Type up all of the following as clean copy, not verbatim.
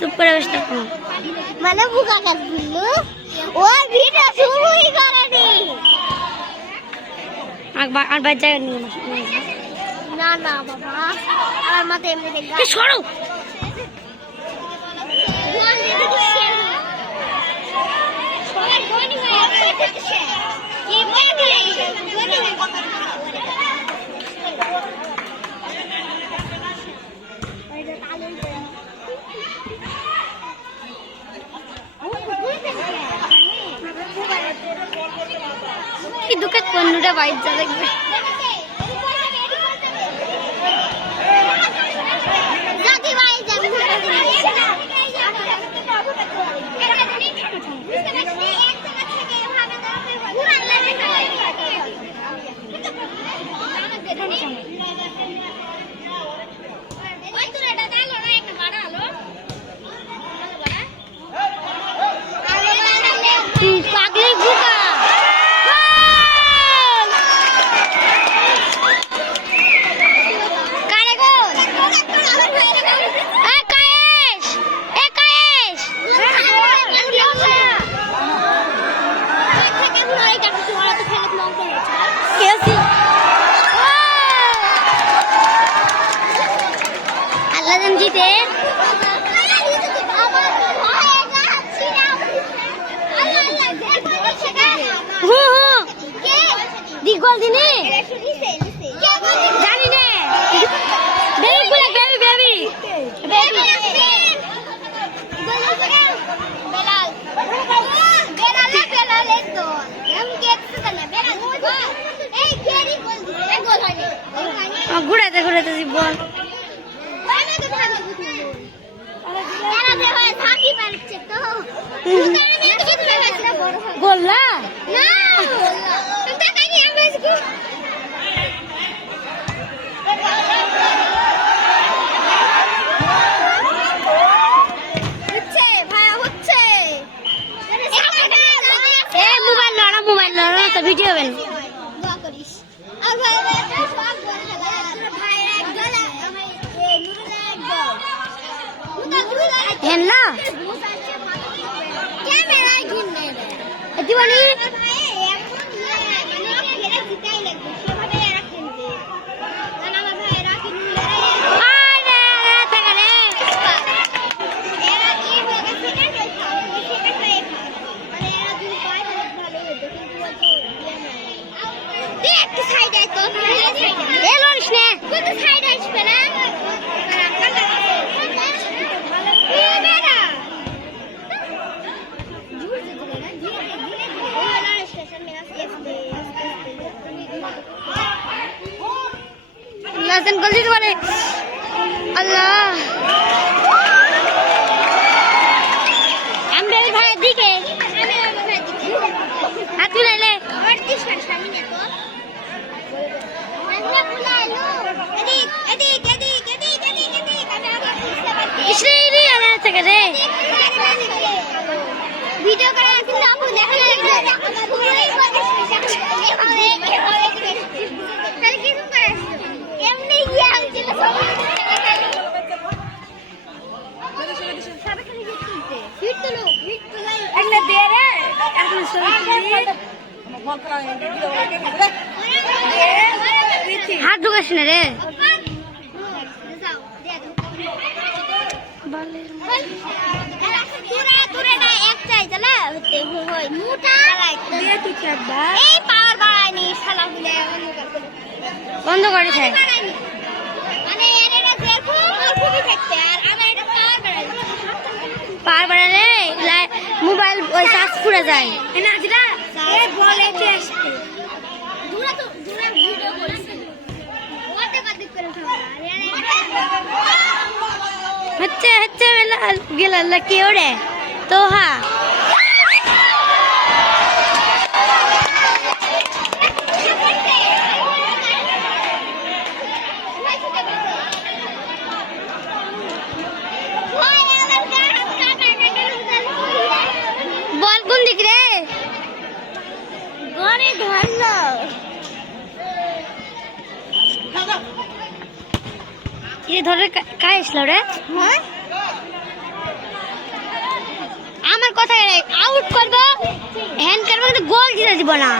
চুপ করে বসে থাকো মানে বুকা কাজ বললো ওর ভিডিও শুরুই করেনি আর বাচ্চা না না বাবা আমার মাথা এমনি দেখবা সরো কি দুঃখের পণ্যটা বাইর যা লাগবে জিতে দিগল দিনে জানি না বেবি বলে বেবি বেবি বেবি বেলাল তো আমি কেটে না বেলাল এই কেরি গোল হয়নি ঘুরাতে ঘুরাতে বল গোল্লা মোবাইল লড়া তো ভিডিও হবে না হেনলা ক্যামেরায় ঘিন্নে দিবানি লাসেন গলতি করে আল্লাহ আমরা ভাই দিকে হাত মিলাইলে ইসরাইলি আনা থেকে রে ভিডিও করে কিন্তু আপু দেখা হাত ঢুকাস না রে বন্ধ করে থাকে পার বাড়ালে মোবাইল ওই চার্জ পুড়ে যায় হচ্ছে হচ্ছে গেল কি ওরে তো হ্যাঁ বল কোন দিক রে ঘরে ধরলো ये धरे काय असलो रे হ্যাঁ আমার কথা আউট করবো হ্যান্ড করবো কিন্তু গোল দিতে দিব না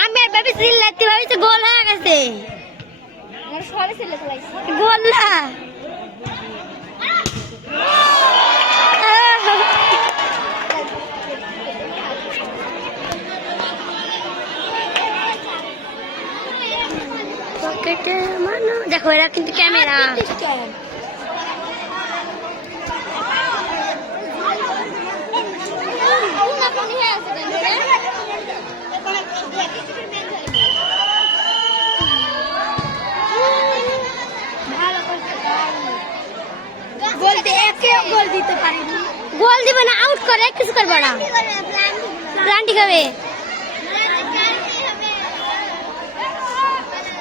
আমি আর ভাবি চিল্লাতে ভাবিছি গোল হয়ে গেছে গোল না দেখো এরা কিন্তু ক্যামেরা গোল দিতে পারিনি গোল দিবে না আউট করে কিছু করবো না প্লান্টি খাবে